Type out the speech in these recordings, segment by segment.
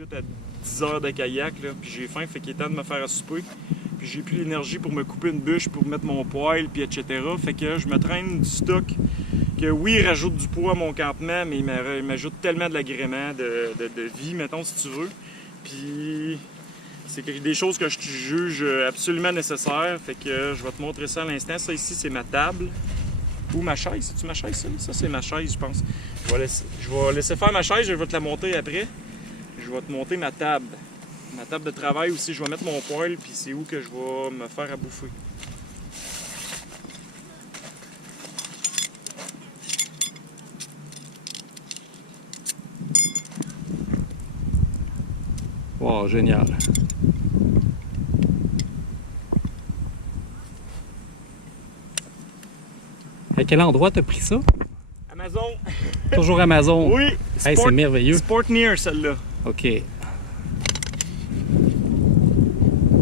à 10 heures de kayak, là, puis j'ai faim, fait qu'il est temps de me faire à souper. Puis j'ai plus l'énergie pour me couper une bûche, pour mettre mon poêle, puis etc. Fait que je me traîne du stock que oui, il rajoute du poids à mon campement, mais il m'ajoute tellement de l'agrément, de vie, mettons, si tu veux. Puis c'est des choses que je juge absolument nécessaires. Fait que je vais te montrer ça à l'instant. Ça ici, c'est ma table. Ou ma chaise. C'est-tu ma chaise, ça? Ça, c'est ma chaise, je pense. Je vais laisser faire ma chaise, je vais te la monter après. Je vais te monter ma table. Ma table de travail aussi, je vais mettre mon poêle, puis c'est où que je vais me faire à bouffer. Wow, génial. À quel endroit t'as pris ça? Amazon. Toujours Amazon? Oui. Hey, c'est merveilleux. Sport Near, celle-là. OK.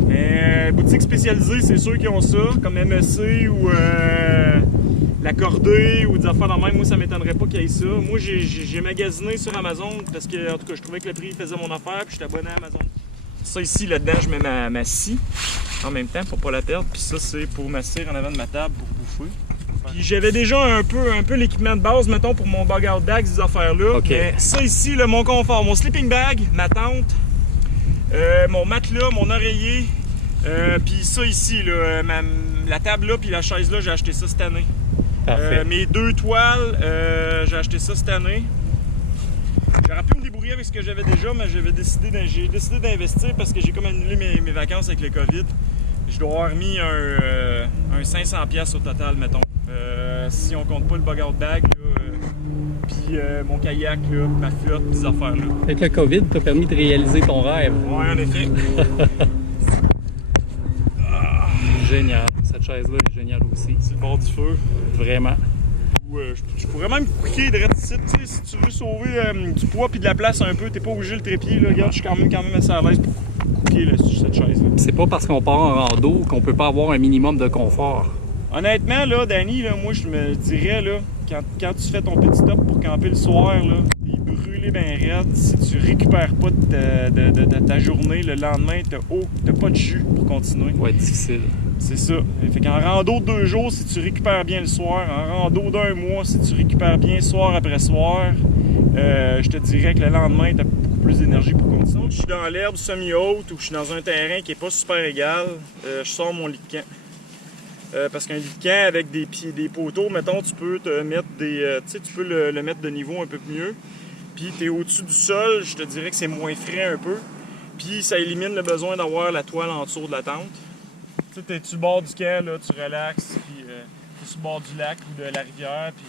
Mais boutique spécialisée, c'est sûr qu'ils ont ça, comme MSC ou L'Accordé ou des affaires dans le même. Moi, ça m'étonnerait pas qu'il y ait ça. Moi, j'ai magasiné sur Amazon parce que, en tout cas, je trouvais que le prix faisait mon affaire, puis j'étais abonné à Amazon. Ça ici, là-dedans, je mets ma scie en même temps pour pas la perdre. Puis ça, c'est pour ma cire en avant de ma table pour bouffer. Puis j'avais déjà un peu l'équipement de base, mettons, pour mon bug-out bag, ces affaires-là. Okay. Mais ça ici, là, mon confort, mon sleeping bag, ma tente, mon matelas, mon oreiller, puis ça ici, là, la table là, puis la chaise là, j'ai acheté ça cette année. Mes 2 toiles, j'ai acheté ça cette année. J'aurais pu me débrouiller avec ce que j'avais déjà, mais j'ai décidé d'investir parce que j'ai comme annulé mes vacances avec le COVID. Je dois avoir mis un 500$ au total, mettons. Si on compte pas le bug-out bag, puis mon kayak, là, ma flotte, des affaires-là. Fait que le COVID t'a permis de réaliser ton rêve. Ouais, en effet. Génial. Cette chaise-là est géniale aussi. C'est le bord du feu. Vraiment. Je pourrais même couquer direct ici, tu sais, si tu veux sauver du poids puis de la place un peu, t'es pas obligé le trépied, là. Regarde, je suis quand même assez à l'aise pour couquer là, sur cette chaise-là. C'est pas parce qu'on part en rando qu'on peut pas avoir un minimum de confort. Honnêtement, là, Danny, là, moi, je me dirais, là, quand tu fais ton petit stop pour camper le soir, là, t'es brûlé ben raide, si tu récupères pas de ta journée, le lendemain, t'as pas de jus pour continuer. Ouais, difficile. C'est ça. Fait qu'en rando de 2 jours, si tu récupères bien le soir, en rando d'1 mois, si tu récupères bien soir après soir, je te dirais que le lendemain, t'as beaucoup plus d'énergie pour continuer. Je suis dans l'herbe semi-haute ou je suis dans un terrain qui est pas super égal, je sors mon lit de camp. Parce qu'un lit de camp avec des poteaux, mettons, tu peux te mettre tu peux le mettre de niveau un peu mieux. Puis tu es au-dessus du sol, je te dirais que c'est moins frais un peu. Puis ça élimine le besoin d'avoir la toile en dessous de la tente. Tu sais, es sur le bord du camp, là, tu relaxes, puis tu es sur le bord du lac ou de la rivière, puis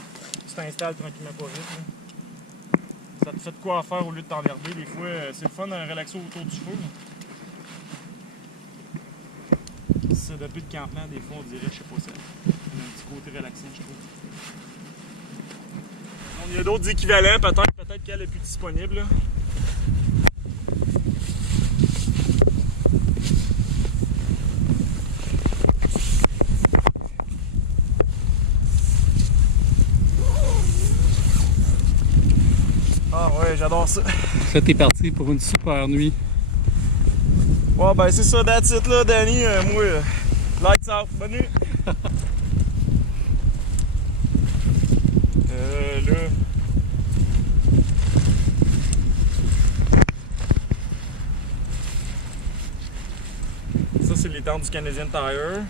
tu t'installes tranquillement pas vite. Là. Ça te fait de quoi à faire au lieu de t'emmerder. Des fois, c'est le fun de relaxer autour du feu. Ça, depuis le campement, des fois, on dirait, je sais pas ça. Il y a un petit côté relaxant, je trouve. Il y a d'autres équivalents, peut-être qu'elle est plus disponible. Là. Ah ouais, j'adore ça. Là, t'es parti pour une super nuit. Ouais, ben c'est ça, that's it là, Danny. Moi, lights out. Bonne nuit. Là. Ça, c'est les tentes du Canadian Tire.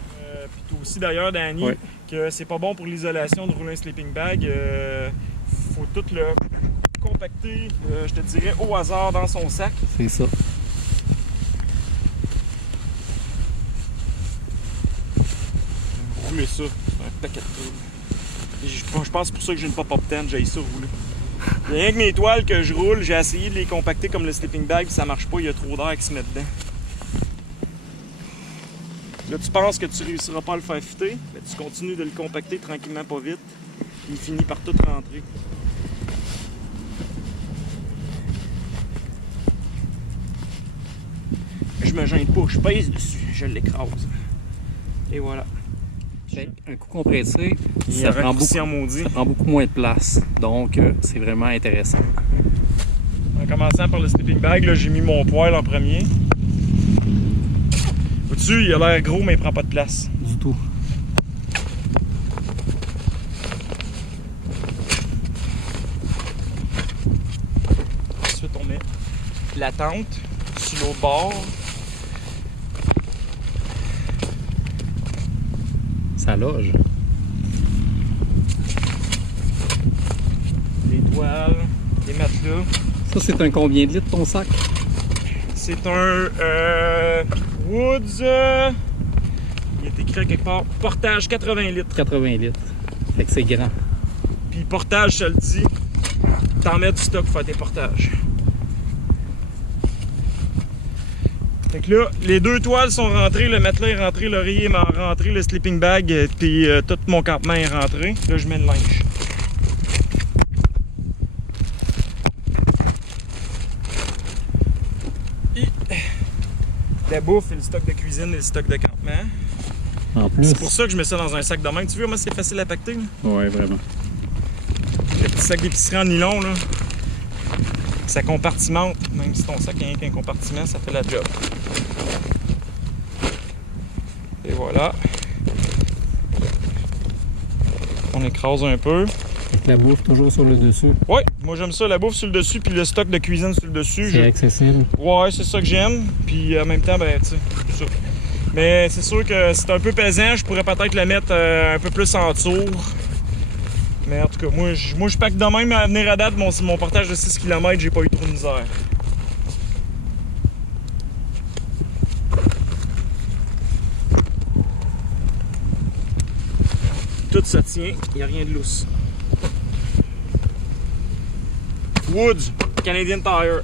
Puis toi aussi, d'ailleurs, Danny, ouais. Que c'est pas bon pour l'isolation de rouler un sleeping bag. Faut tout le compacter, je te dirais, au hasard dans son sac. C'est ça. Rouler ça, c'est un paquet de troubles. Je pense c'est pour ça que j'ai une pop-up tent, j'ai ça rouler. Il y a rien que mes toiles que je roule, j'ai essayé de les compacter comme le sleeping bag, ça marche pas, il y a trop d'air qui se met dedans. Là, tu penses que tu réussiras pas à le faire fitter, mais tu continues de le compacter tranquillement, pas vite, il finit par tout rentrer. Je me gêne pas, je pèse dessus, je l'écrase. Et voilà. Un coup compressé, ça prend beaucoup moins de place. Donc, c'est vraiment intéressant. En commençant par le sleeping bag, là, j'ai mis mon poêle en premier. Au-dessus, il a l'air gros, mais il prend pas de place. Du tout. Ensuite, on met la tente sur l'autre bord. Ça loge. Les toiles, les matelas. Ça, c'est un combien de litres ton sac? C'est un Woods. Il est écrit quelque part. Portage 80 litres. 80 litres. Fait que c'est grand. Puis portage, ça le dit. T'en mets du stock pour faire tes portages. Fait que là, les deux toiles sont rentrées, le matelas est rentré, l'oreiller est rentré, le sleeping bag, puis tout mon campement est rentré. Là, je mets le linge. Et la bouffe et le stock de cuisine et le stock de campement. En plus. C'est pour ça que je mets ça dans un sac de main. Tu vois, moi, c'est facile à pacter. Là. Ouais, vraiment. Le petit sac d'épicerie en nylon, là, ça compartimente. Même si ton sac a rien qu'un compartiment, ça fait la job. Et voilà. On écrase un peu. La bouffe toujours sur le dessus. Ouais, moi j'aime ça, la bouffe sur le dessus, puis le stock de cuisine sur le dessus. C'est accessible. Ouais, c'est ça que j'aime. Puis en même temps, ben, tu sais, c'est ça. Mais c'est sûr que c'est un peu pesant, je pourrais peut-être le mettre un peu plus en dessous. Mais en tout cas, moi je pack de même à venir à date, mon portage de 6 km, j'ai pas eu trop de misère. Tout ça tient, il n'y a rien de lousse. Woods, Canadian Tire.